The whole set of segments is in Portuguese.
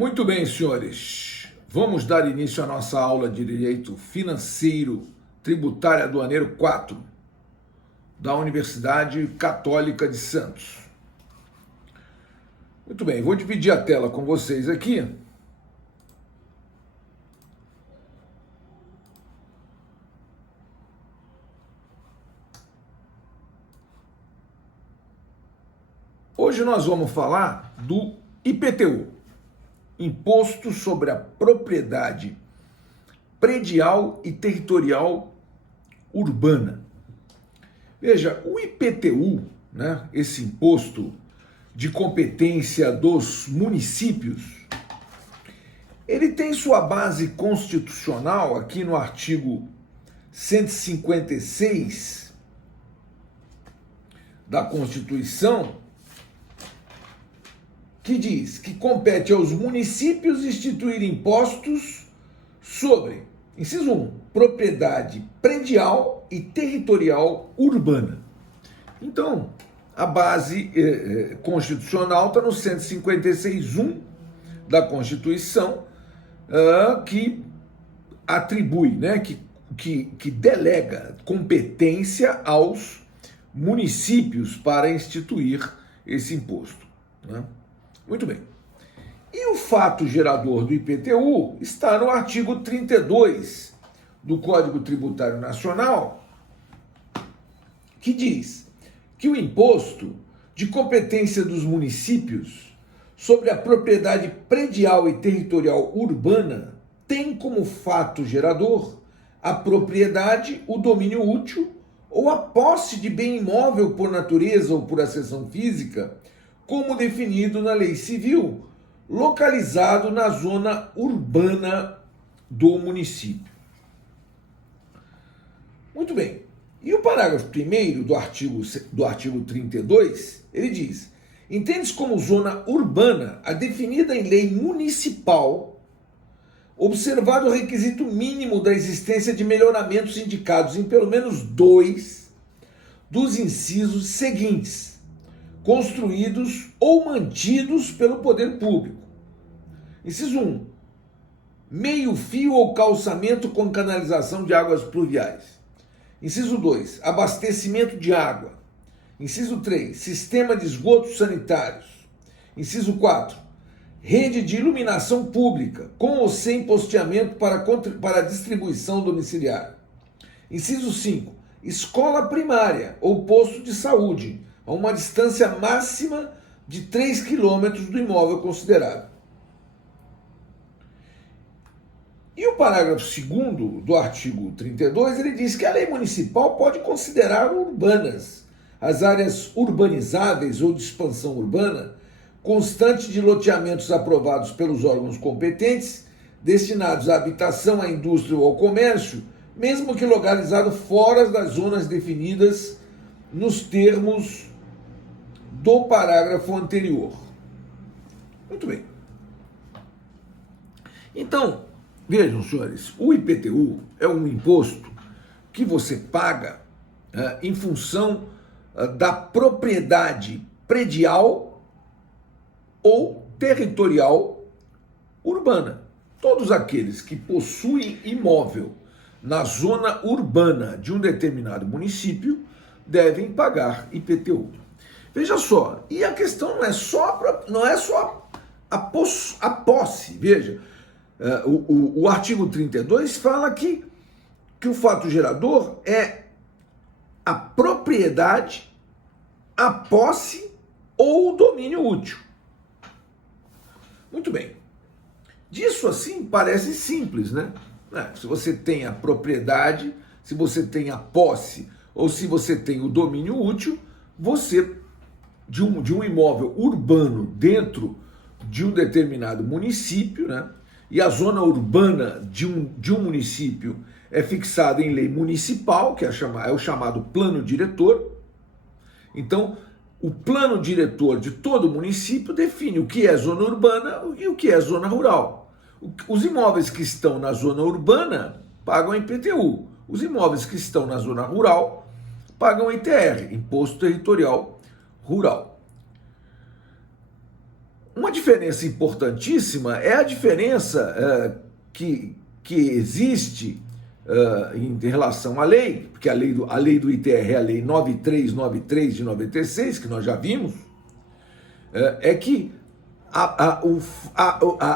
Muito bem, senhores. Vamos dar início à nossa aula de Direito Financeiro Tributário Aduaneiro 4 da Universidade Católica de Santos. Muito bem, vou dividir a tela com vocês aqui. Hoje nós vamos falar do IPTU, Imposto sobre a Propriedade Predial e Territorial Urbana. Veja, o IPTU, né, esse imposto de competência dos municípios, ele tem sua base constitucional aqui no artigo 156 da Constituição, que diz que compete aos municípios instituir impostos sobre, inciso 1, propriedade predial e territorial urbana. Então, a base constitucional está no 156.1 da Constituição, que atribui, né, que delega competência aos municípios para instituir esse imposto, né? Muito bem. E o fato gerador do IPTU está no artigo 32 do Código Tributário Nacional, que diz que o imposto de competência dos municípios sobre a propriedade predial e territorial urbana tem como fato gerador a propriedade, o domínio útil ou a posse de bem imóvel por natureza ou por acessão física, como definido na lei civil, localizado na zona urbana do município. Muito bem. E o parágrafo 1º do artigo 32, ele diz: entende-se como zona urbana a definida em lei municipal, observado o requisito mínimo da existência de melhoramentos indicados em pelo menos 2 dos incisos seguintes, construídos ou mantidos pelo poder público. Inciso 1. Meio-fio ou calçamento com canalização de águas pluviais. Inciso 2. Abastecimento de água. Inciso 3. Sistema de esgotos sanitários. Inciso 4. Rede de iluminação pública, com ou sem posteamento para distribuição domiciliar. Inciso 5. Escola primária ou posto de saúde, a uma distância máxima de 3 quilômetros do imóvel considerado. E o parágrafo 2º do artigo 32, ele diz que a lei municipal pode considerar urbanas as áreas urbanizáveis ou de expansão urbana, constante de loteamentos aprovados pelos órgãos competentes, destinados à habitação, à indústria ou ao comércio, mesmo que localizado fora das zonas definidas nos termos do parágrafo anterior. Muito bem. Então, vejam, senhores, o IPTU é um imposto que você paga em função da propriedade predial ou territorial urbana. Todos aqueles que possuem imóvel na zona urbana de um determinado município devem pagar IPTU. Veja só, e a questão não é só a posse. Veja, o artigo 32 fala que o fato gerador é a propriedade, a posse ou o domínio útil. Muito bem. Disso assim parece simples, né? Se você tem a propriedade, se você tem a posse ou se você tem o domínio útil, você, de um imóvel urbano dentro de um determinado município, né? E a zona urbana de um município é fixada em lei municipal, que é o chamado plano diretor. Então, o plano diretor de todo município define o que é zona urbana e o que é zona rural. Os imóveis que estão na zona urbana pagam IPTU. Os imóveis que estão na zona rural pagam ITR, Imposto Territorial Rural. uma diferença importantíssima é a diferença que existe em relação à lei, porque a lei do ITR é a lei 9393 de 96, que nós já vimos, é que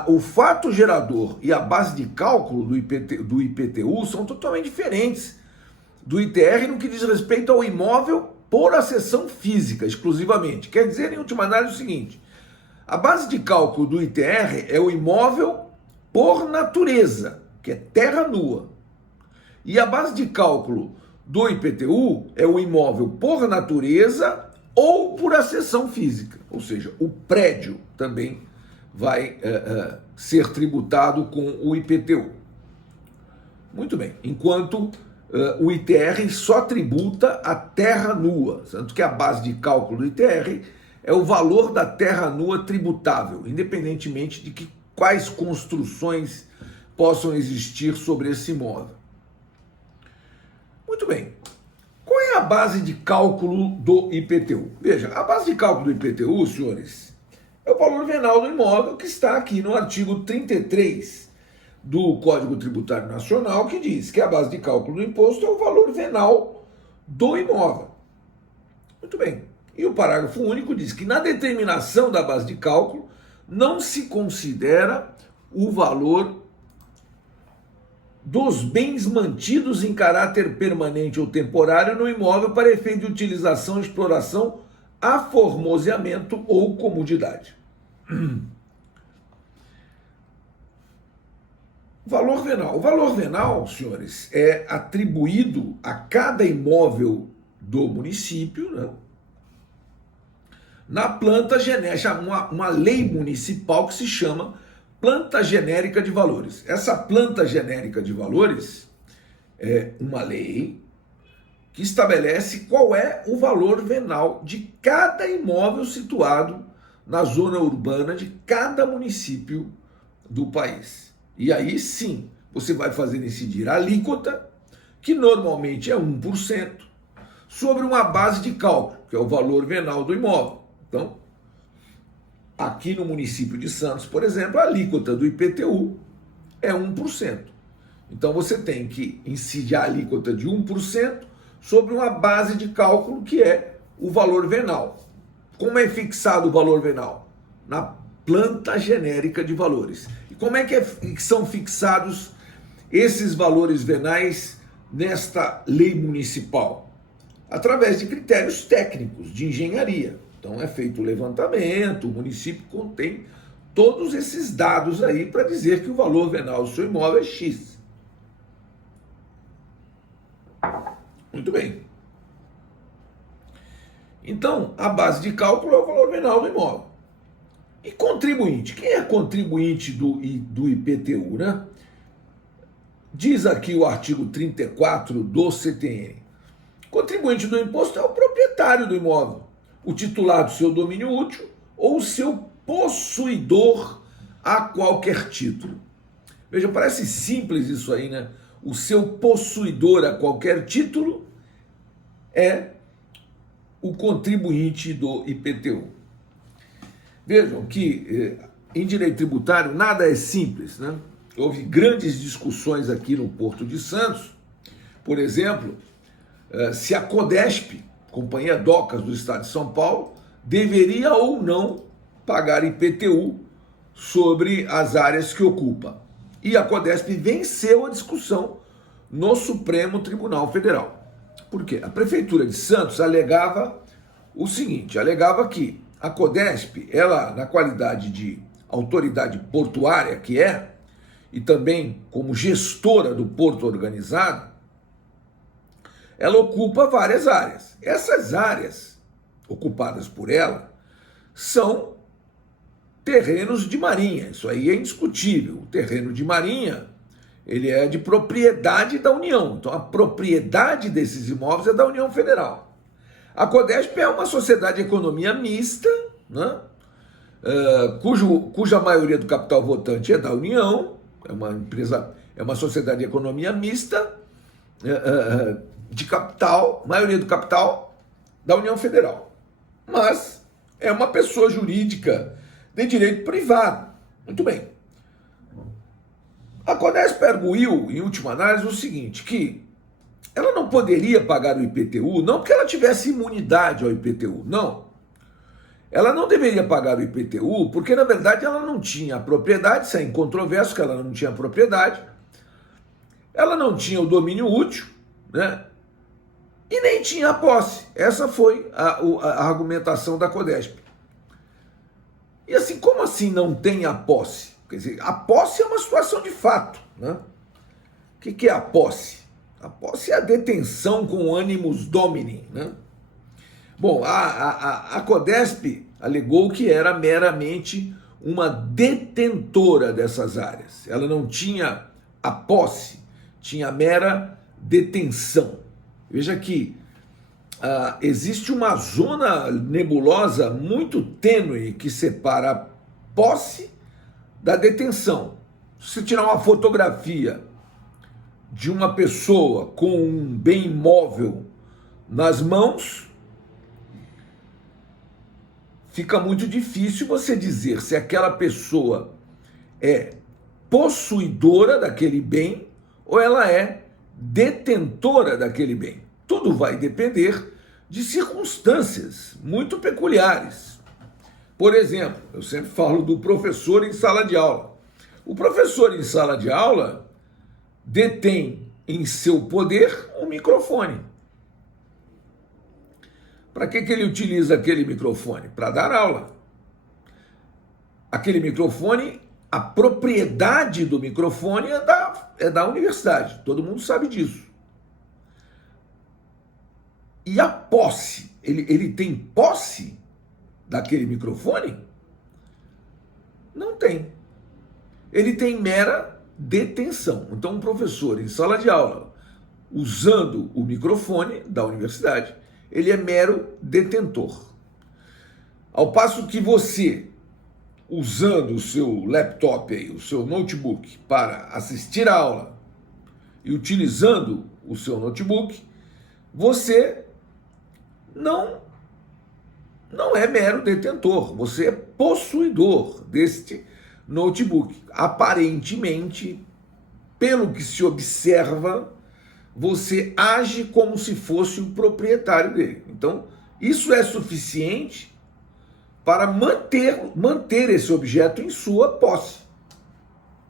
o fato gerador e a base de cálculo do IPTU são totalmente diferentes do ITR no que diz respeito ao imóvel por acessão física, exclusivamente. Quer dizer, em última análise, o seguinte: a base de cálculo do ITR é o imóvel por natureza, que é terra nua. E a base de cálculo do IPTU é o imóvel por natureza ou por acessão física. Ou seja, o prédio também vai ser tributado com o IPTU. Muito bem. Enquanto o ITR só tributa a terra nua, tanto que a base de cálculo do ITR é o valor da terra nua tributável, independentemente de quais construções possam existir sobre esse imóvel. Muito bem. Qual é a base de cálculo do IPTU? Veja, a base de cálculo do IPTU, senhores, é o valor venal do imóvel, que está aqui no artigo 33 do Código Tributário Nacional, que diz que a base de cálculo do imposto é o valor venal do imóvel. Muito bem. E o parágrafo único diz que na determinação da base de cálculo não se considera o valor dos bens mantidos em caráter permanente ou temporário no imóvel para efeito de utilização, exploração, aformoseamento ou comodidade. Valor venal. O valor venal, senhores, é atribuído a cada imóvel do município, né, na planta genérica, uma lei municipal que se chama Planta Genérica de Valores. Essa Planta Genérica de Valores é uma lei que estabelece qual é o valor venal de cada imóvel situado na zona urbana de cada município do país. E aí sim, você vai fazer incidir a alíquota, que normalmente é 1%, sobre uma base de cálculo, que é o valor venal do imóvel. Então, aqui no município de Santos, por exemplo, a alíquota do IPTU é 1%. Então você tem que incidir a alíquota de 1% sobre uma base de cálculo que é o valor venal. Como é fixado o valor venal? Na planta genérica de valores. E como é que são fixados esses valores venais nesta lei municipal? Através de critérios técnicos de engenharia. Então é feito o levantamento, o município contém todos esses dados aí para dizer que o valor venal do seu imóvel é X. Muito bem. Então, a base de cálculo é o valor venal do imóvel. E contribuinte? Quem é contribuinte do IPTU, né? Diz aqui o artigo 34 do CTN. Contribuinte do imposto é o proprietário do imóvel, o titular do seu domínio útil ou o seu possuidor a qualquer título. Veja, parece simples isso aí, né? O seu possuidor a qualquer título é o contribuinte do IPTU. Vejam que em direito tributário nada é simples, né? Houve grandes discussões aqui no Porto de Santos, por exemplo, se a Codesp, Companhia Docas do Estado de São Paulo, deveria ou não pagar IPTU sobre as áreas que ocupa. E a Codesp venceu a discussão no Supremo Tribunal Federal. Por quê? A Prefeitura de Santos alegava o seguinte, alegava que a Codesp, ela, na qualidade de autoridade portuária que é, e também como gestora do porto organizado, ela ocupa várias áreas. Essas áreas ocupadas por ela são terrenos de marinha. Isso aí é indiscutível. O terreno de marinha, ele é de propriedade da União. Então, a propriedade desses imóveis é da União Federal. A Codesp é uma sociedade de economia mista, né? Cuja maioria do capital votante é da União. É uma empresa, é uma sociedade de economia mista, de capital, maioria do capital da União Federal. Mas é uma pessoa jurídica de direito privado. Muito bem. A Codesp arguiu, em última análise, o seguinte, que ela não poderia pagar o IPTU, não porque ela tivesse imunidade ao IPTU, não. Ela não deveria pagar o IPTU porque, na verdade, ela não tinha a propriedade, isso é incontroverso que ela não tinha a propriedade, ela não tinha o domínio útil, né? E nem tinha a posse. Essa foi a argumentação da Codesp. E assim, como assim não tem a posse? Quer dizer, a posse é uma situação de fato, né? O que é a posse? A posse é a detenção com animus domini, né? Bom, a Codesp alegou que era meramente uma detentora dessas áreas. Ela não tinha a posse, tinha a mera detenção. Veja que existe uma zona nebulosa muito tênue que separa a posse da detenção. Se você tirar uma fotografia de uma pessoa com um bem imóvel nas mãos, fica muito difícil você dizer se aquela pessoa é possuidora daquele bem ou ela é detentora daquele bem. Tudo vai depender de circunstâncias muito peculiares. Por exemplo, eu sempre falo do professor em sala de aula. O professor em sala de aula detém em seu poder um microfone. Para que ele utiliza aquele microfone? Para dar aula. Aquele microfone, a propriedade do microfone é da universidade. Todo mundo sabe disso. E a posse? Ele tem posse daquele microfone? Não tem. Ele tem mera detenção. Então, um professor em sala de aula, usando o microfone da universidade, ele é mero detentor. Ao passo que você, usando o seu laptop, aí, o seu notebook, para assistir a aula e utilizando o seu notebook, você não é mero detentor, você é possuidor deste notebook. Aparentemente, pelo que se observa, você age como se fosse o proprietário dele. Então, isso é suficiente para manter esse objeto em sua posse.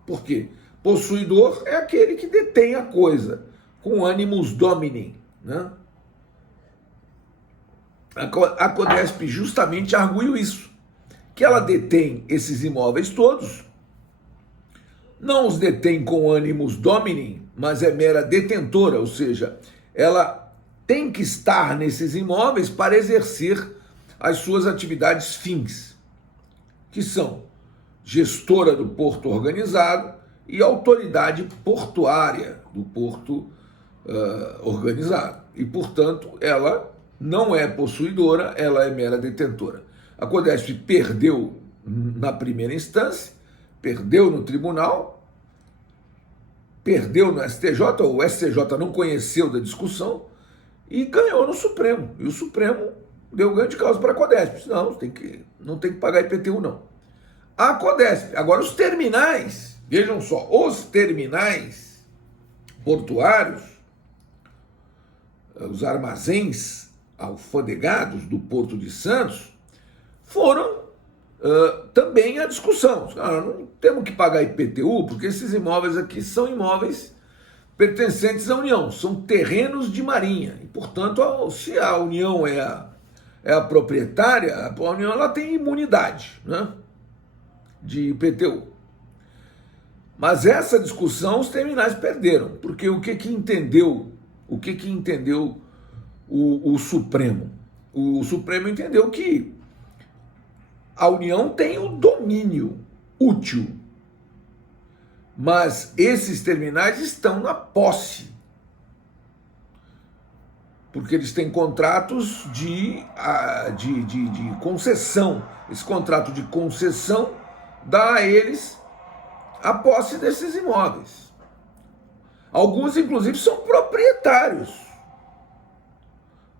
Por quê? Possuidor é aquele que detém a coisa, com animus domini, né? A Codesp justamente arguiu isso, que ela detém esses imóveis todos, não os detém com animus domini, mas é mera detentora, ou seja, ela tem que estar nesses imóveis para exercer as suas atividades fins, que são gestora do porto organizado e autoridade portuária do porto organizado. E, portanto, ela não é possuidora, ela é mera detentora. A Codesp perdeu na primeira instância, perdeu no tribunal, perdeu no STJ, o STJ não conheceu da discussão e ganhou no Supremo. E o Supremo deu ganho de causa para a Codesp. Não tem que pagar IPTU, não. A Codesp, agora os terminais, vejam só, os terminais portuários, os armazéns alfandegados do Porto de Santos, foram também a discussão. Não temos que pagar IPTU, porque esses imóveis aqui são imóveis pertencentes à União, são terrenos de marinha. E, portanto, se a União é a proprietária, a União ela tem imunidade, né, de IPTU. Mas essa discussão os terminais perderam, porque o que entendeu o Supremo? O Supremo entendeu que a União tem o domínio útil, mas esses terminais estão na posse, porque eles têm contratos de concessão. Esse contrato de concessão dá a eles a posse desses imóveis. Alguns, inclusive, são proprietários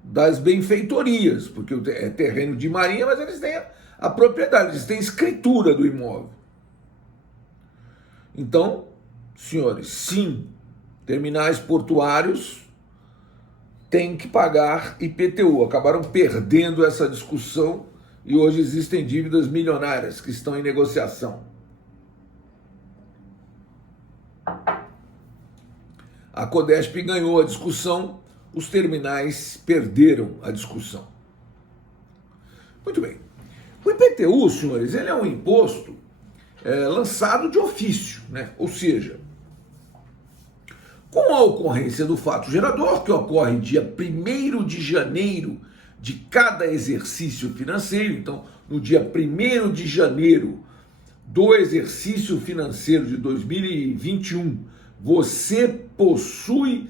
das benfeitorias, porque é terreno de marinha, mas eles têm a propriedade, eles têm escritura do imóvel. Então, senhores, sim, terminais portuários têm que pagar IPTU. Acabaram perdendo essa discussão e hoje existem dívidas milionárias que estão em negociação. A Codesp ganhou a discussão, os terminais perderam a discussão. Muito bem. O IPTU, senhores, ele é um imposto lançado de ofício, né? Ou seja, com a ocorrência do fato gerador, que ocorre dia 1º de janeiro de cada exercício financeiro, então, no dia 1º de janeiro do exercício financeiro de 2021, você possui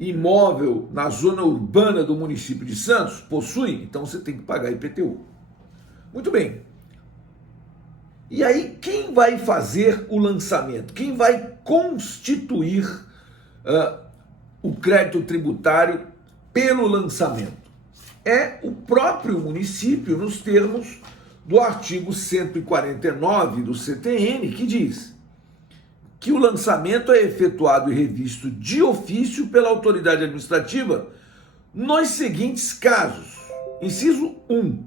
imóvel na zona urbana do município de Santos? Possui? Então você tem que pagar IPTU. Muito bem. E aí, quem vai fazer o lançamento? Quem vai constituir o crédito tributário pelo lançamento? É o próprio município, nos termos do artigo 149 do CTN, que diz que o lançamento é efetuado e revisto de ofício pela autoridade administrativa nos seguintes casos. Inciso 1,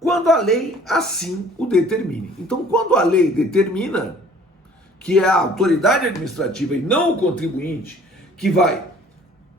quando a lei assim o determine. Então, quando a lei determina que é a autoridade administrativa e não o contribuinte que vai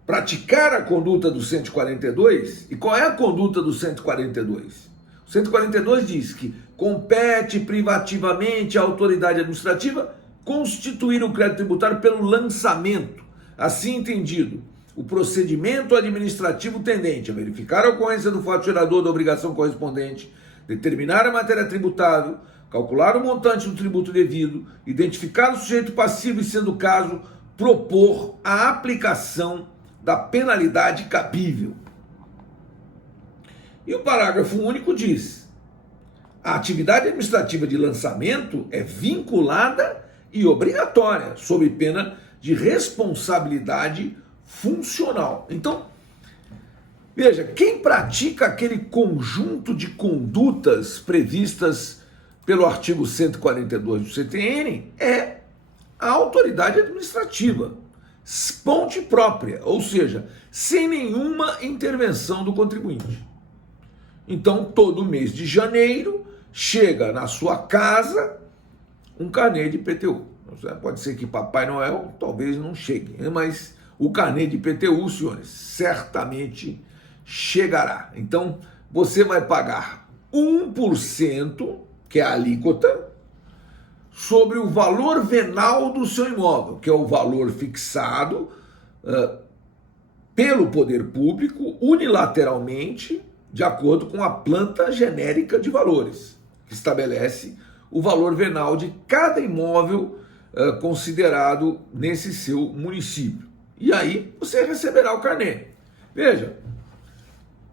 praticar a conduta do 142, e qual é a conduta do 142? O 142 diz que compete privativamente à autoridade administrativa constituir o crédito tributário pelo lançamento, assim entendido, o procedimento administrativo tendente a verificar a ocorrência do fato gerador da obrigação correspondente, determinar a matéria tributável, calcular o montante do tributo devido, identificar o sujeito passivo e, sendo o caso, propor a aplicação da penalidade cabível. E o parágrafo único diz: a atividade administrativa de lançamento é vinculada e obrigatória, sob pena de responsabilidade funcional. Então, veja, quem pratica aquele conjunto de condutas previstas pelo artigo 142 do CTN é a autoridade administrativa, ponte própria, ou seja, sem nenhuma intervenção do contribuinte. Então, todo mês de janeiro, chega na sua casa um carnê de IPTU. Pode ser que Papai Noel talvez não chegue, mas o carnê de IPTU, senhores, certamente chegará. Então, você vai pagar 1%, que é a alíquota, sobre o valor venal do seu imóvel, que é o valor fixado pelo poder público unilateralmente, de acordo com a planta genérica de valores, que estabelece o valor venal de cada imóvel considerado nesse seu município. E aí você receberá o carnê. Veja,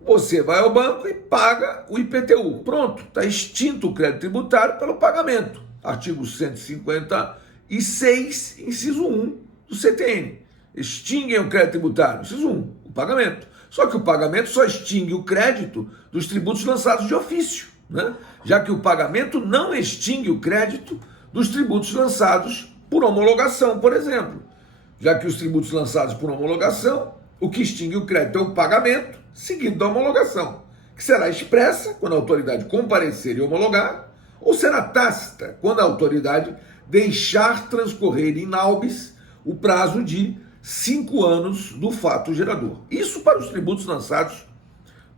você vai ao banco e paga o IPTU. Pronto, está extinto o crédito tributário pelo pagamento. Artigo 156, inciso 1 do CTN. Extinguem o crédito tributário. Inciso 1, o pagamento. Só que o pagamento só extingue o crédito dos tributos lançados de ofício, né? Já que o pagamento não extingue o crédito dos tributos lançados por homologação, por exemplo. Já que os tributos lançados por homologação, o que extingue o crédito é o pagamento, seguido da homologação, que será expressa quando a autoridade comparecer e homologar, ou será tácita quando a autoridade deixar transcorrer in naubis o prazo de 5 anos do fato gerador. Isso para os tributos lançados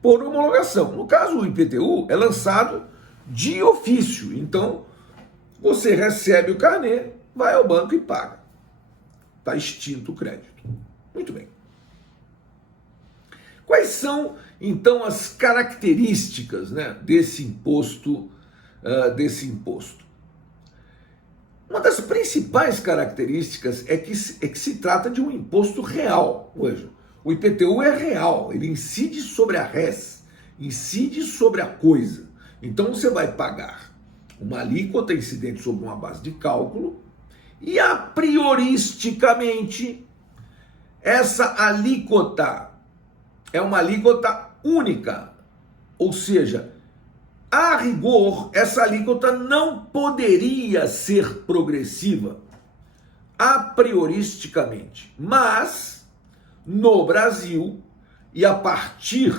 por homologação. No caso, o IPTU é lançado de ofício. Então, você recebe o carnê, vai ao banco e paga. Está extinto o crédito. Muito bem. Quais são, então, as características, né, desse imposto? Uma das principais características é que se trata de um imposto real. Veja, o IPTU é real, ele incide sobre a res, incide sobre a coisa. Então você vai pagar uma alíquota incidente sobre uma base de cálculo e, a prioristicamente, essa alíquota é uma alíquota única, ou seja, a rigor, essa alíquota não poderia ser progressiva a prioristicamente, mas no Brasil, e a partir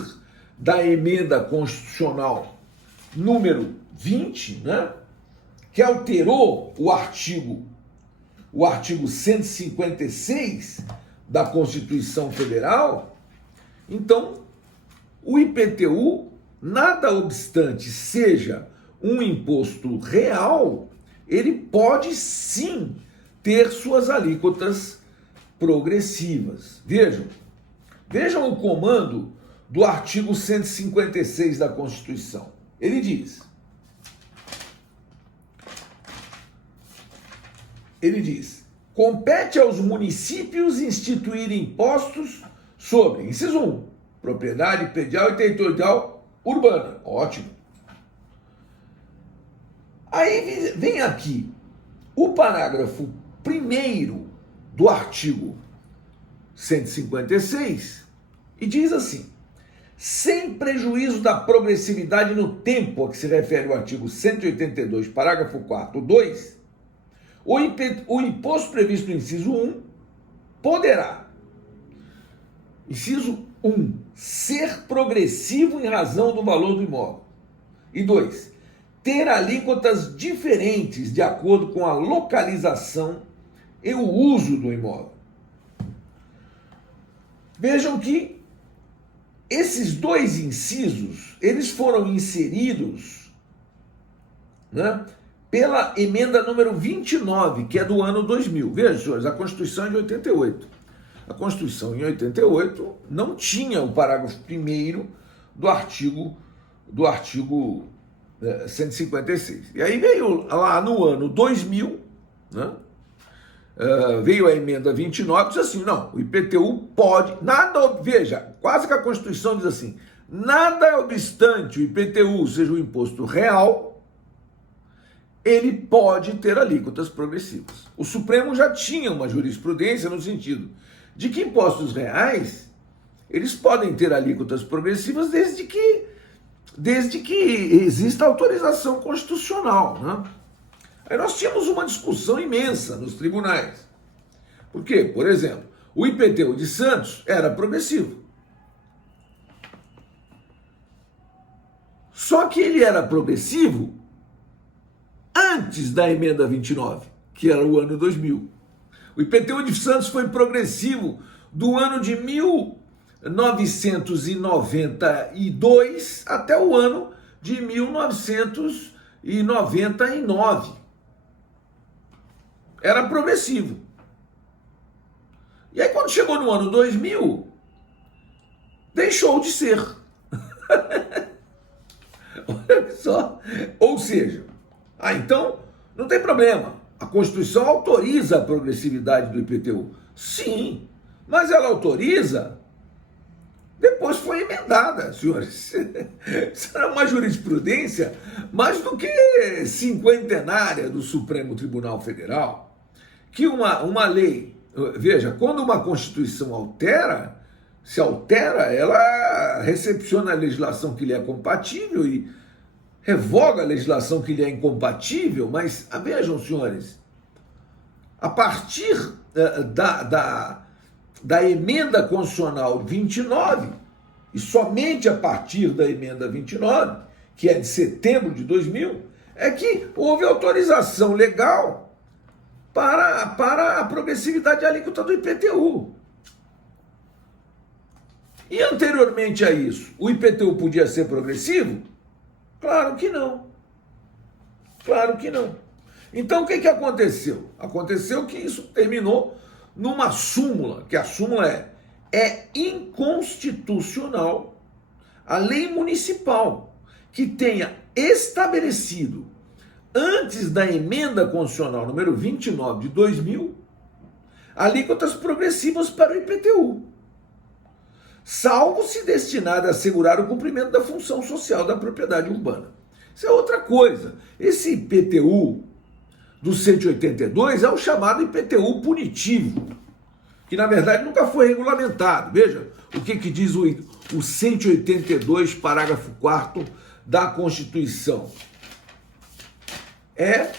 da emenda constitucional número 20, né, que alterou o artigo 156 da Constituição Federal, então o IPTU, nada obstante seja um imposto real, ele pode sim ter suas alíquotas progressivas. Vejam o comando do artigo 156 da Constituição. Ele diz: compete aos municípios instituir impostos sobre, inciso 1, propriedade predial e territorial urbana. Ótimo. Aí vem aqui o parágrafo 1º do artigo 156 e diz assim: sem prejuízo da progressividade no tempo a que se refere o artigo 182, parágrafo 4º, 2, o imposto previsto no inciso 1 poderá, inciso 1, ser progressivo em razão do valor do imóvel. E 2, ter alíquotas diferentes de acordo com a localização e o uso do imóvel. Vejam que esses dois incisos, eles foram inseridos, né, pela emenda número 29, que é do ano 2000. Vejam, senhores, a Constituição é de 88. A Constituição, em 88, não tinha o parágrafo 1º do artigo 156. E aí veio lá no ano 2000, né, veio a emenda 29, diz assim: não, o IPTU pode, veja, quase que a Constituição diz assim: nada obstante o IPTU seja um imposto real, ele pode ter alíquotas progressivas. O Supremo já tinha uma jurisprudência no sentido de que impostos reais, eles podem ter alíquotas progressivas desde que exista autorização constitucional, né? Aí nós tínhamos uma discussão imensa nos tribunais. Por quê? Por exemplo, o IPTU de Santos era progressivo. Só que ele era progressivo antes da emenda 29, que era o ano 2000. O IPTU de Santos foi progressivo do ano de 1992 até o ano de 1999. Era progressivo. E aí, quando chegou no ano 2000, deixou de ser. Olha só. Ou seja, então, não tem problema. A Constituição autoriza a progressividade do IPTU. Sim, mas ela autoriza, depois foi emendada, senhores. Isso era uma jurisprudência mais do que cinquentenária do Supremo Tribunal Federal, que uma lei, veja, quando uma Constituição se altera, ela recepciona a legislação que lhe é compatível e revoga a legislação que lhe é incompatível, mas vejam, senhores, a partir da emenda constitucional 29, e somente a partir da emenda 29, que é de setembro de 2000, é que houve autorização legal para a progressividade alíquota do IPTU. E anteriormente a isso, o IPTU podia ser progressivo? Claro que não. Claro que não. Então o que aconteceu? Aconteceu que isso terminou numa súmula, que a súmula é inconstitucional a lei municipal que tenha estabelecido, antes da emenda constitucional número 29 de 2000, alíquotas progressivas para o IPTU, salvo se destinada a assegurar o cumprimento da função social da propriedade urbana. Isso é outra coisa. Esse IPTU do 182 é o chamado IPTU punitivo, que na verdade nunca foi regulamentado. Veja o que diz o 182, parágrafo 4º da Constituição é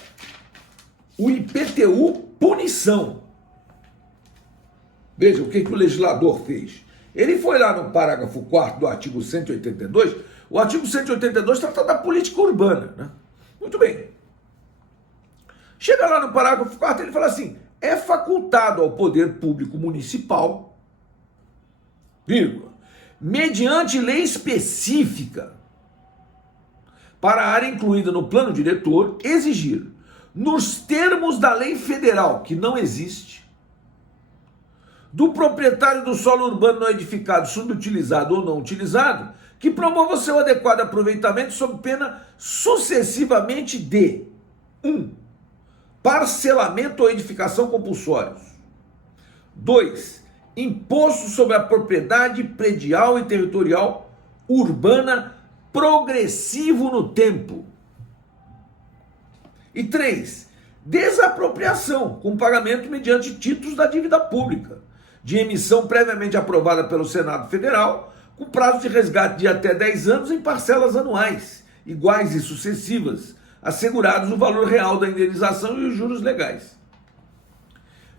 o IPTU punição. Veja o que o legislador fez. Ele foi lá no parágrafo 4º do artigo 182. O artigo 182 trata da política urbana, né? Muito bem. Chega lá no parágrafo 4º, ele fala assim: é facultado ao poder público municipal, vírgula, mediante lei específica para a área incluída no plano diretor, exigir, nos termos da lei federal, que não existe, do proprietário do solo urbano não edificado, subutilizado ou não utilizado, que promova o seu adequado aproveitamento sob pena sucessivamente de 1. Parcelamento ou edificação compulsórios. 2. Imposto sobre a propriedade predial e territorial urbana progressivo no tempo. E 3. Desapropriação com pagamento mediante títulos da dívida pública, de emissão previamente aprovada pelo Senado Federal, com prazo de resgate de até 10 anos em parcelas anuais, iguais e sucessivas, assegurados o valor real da indenização e os juros legais.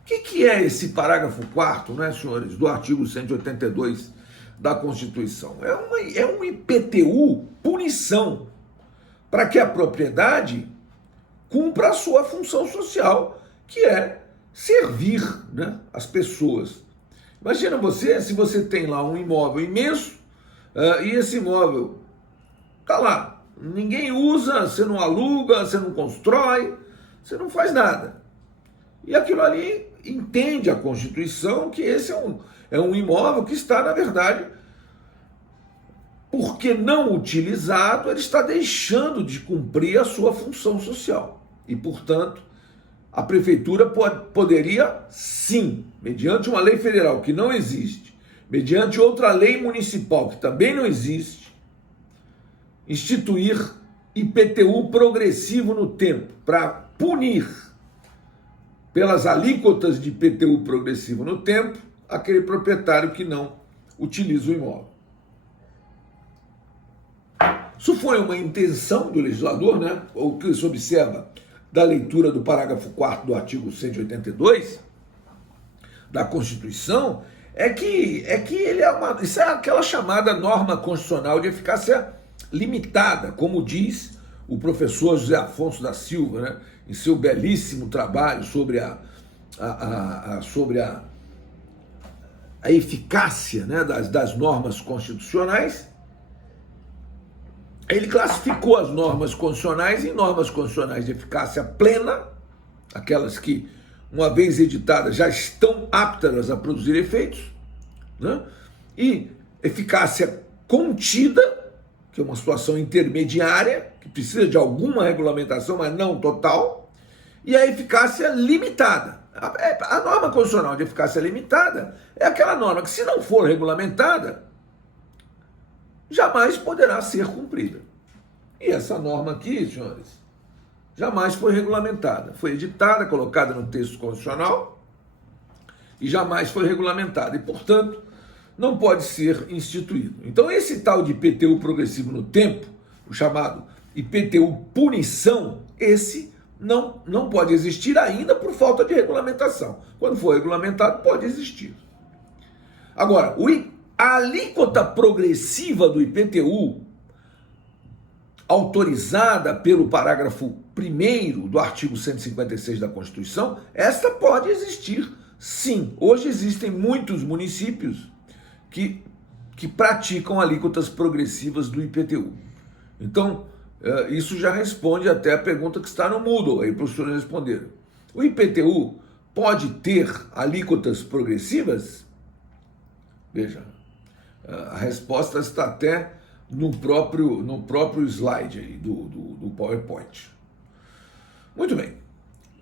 O que é esse parágrafo 4º, né, senhores, do artigo 182 da Constituição? É um IPTU punição para que a propriedade cumpra a sua função social, que é servir, né, as pessoas. Imagina você, se você tem lá um imóvel imenso e esse imóvel está lá, ninguém usa, você não aluga, você não constrói, você não faz nada. E aquilo ali entende a Constituição que esse é um imóvel que está, na verdade, porque não utilizado, ele está deixando de cumprir a sua função social. E, portanto, a prefeitura poderia, sim, mediante uma lei federal que não existe, mediante outra lei municipal que também não existe, instituir IPTU progressivo no tempo, para punir pelas alíquotas de IPTU progressivo no tempo aquele proprietário que não utiliza o imóvel. Isso foi uma intenção do legislador, né? O que se observa da leitura do parágrafo 4º do artigo 182 da Constituição é que ele isso é aquela chamada norma constitucional de eficácia limitada, como diz o professor José Afonso da Silva, né, em seu belíssimo trabalho sobre a eficácia, né, das normas constitucionais. Ele classificou as normas constitucionais em normas constitucionais de eficácia plena, aquelas que, uma vez editadas, já estão aptas a produzir efeitos, né? E eficácia contida, que é uma situação intermediária, que precisa de alguma regulamentação, mas não total, e a eficácia limitada. A norma constitucional de eficácia limitada é aquela norma que, se não for regulamentada, jamais poderá ser cumprida. E essa norma aqui, senhores, jamais foi regulamentada. Foi editada, colocada no texto constitucional e jamais foi regulamentada. E, portanto, não pode ser instituído. Então, esse tal de IPTU progressivo no tempo, o chamado IPTU punição, esse não pode existir ainda por falta de regulamentação. Quando for regulamentado, pode existir. Agora, a alíquota progressiva do IPTU, autorizada pelo parágrafo 1º do artigo 156 da Constituição, esta pode existir, sim. Hoje existem muitos municípios que praticam alíquotas progressivas do IPTU. Então, isso já responde até a pergunta que está no Moodle, aí para os senhores responderem. O IPTU pode ter alíquotas progressivas? Veja, a resposta está até no próprio slide aí do PowerPoint. Muito bem.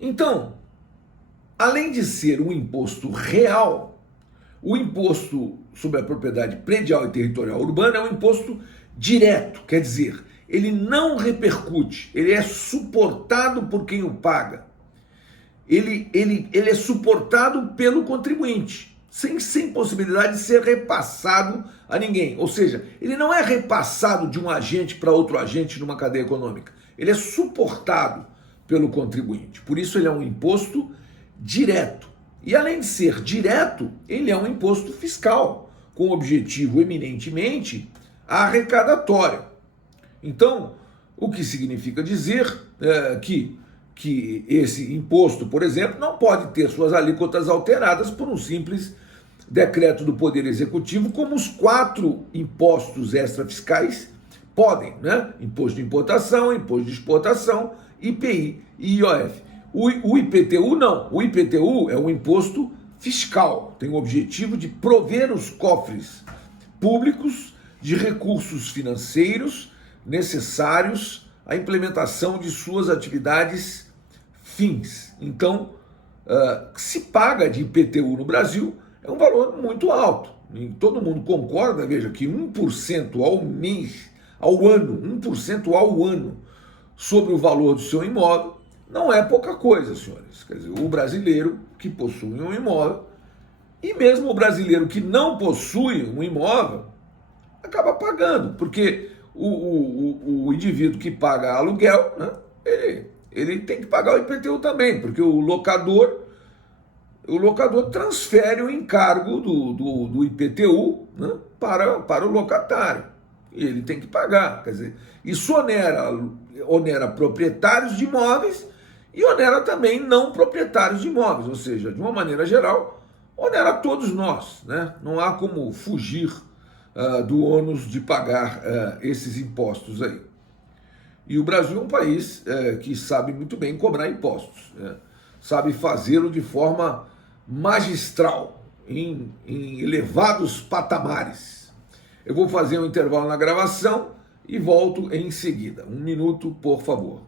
Então, além de ser um imposto real, o imposto sobre a propriedade predial e territorial urbana é um imposto direto, quer dizer, ele não repercute, ele é suportado por quem o paga. Ele é suportado pelo contribuinte, sem possibilidade de ser repassado a ninguém. Ou seja, ele não é repassado de um agente para outro agente numa cadeia econômica. Ele é suportado pelo contribuinte. Por isso ele é um imposto direto. E além de ser direto, ele é um imposto fiscal, com objetivo eminentemente arrecadatório. Então, o que significa dizer que esse imposto, por exemplo, não pode ter suas alíquotas alteradas por um simples decreto do Poder Executivo, como os 4 impostos extrafiscais podem, né? Imposto de importação, imposto de exportação, IPI e IOF. O IPTU não. O IPTU é um imposto fiscal, tem o objetivo de prover os cofres públicos de recursos financeiros necessários à implementação de suas atividades fins. Então, se paga de IPTU no Brasil é um valor muito alto. E todo mundo concorda, veja, que 1% ao mês, ao ano, 1% ao ano sobre o valor do seu imóvel não é pouca coisa, senhores. Quer dizer, o brasileiro que possui um imóvel, e mesmo o brasileiro que não possui um imóvel, acaba pagando, porque o indivíduo que paga aluguel, né, ele tem que pagar o IPTU também, porque o locador transfere o encargo do IPTU, né, para o locatário, e ele tem que pagar. Quer dizer, isso onera proprietários de imóveis e onera também não proprietários de imóveis, ou seja, de uma maneira geral, onera todos nós, né? Não há como fugir do ônus de pagar esses impostos aí. E o Brasil é um país que sabe muito bem cobrar impostos, né? Sabe fazê-lo de forma magistral, em elevados patamares. Eu vou fazer um intervalo na gravação e volto em seguida. 1 minuto, por favor.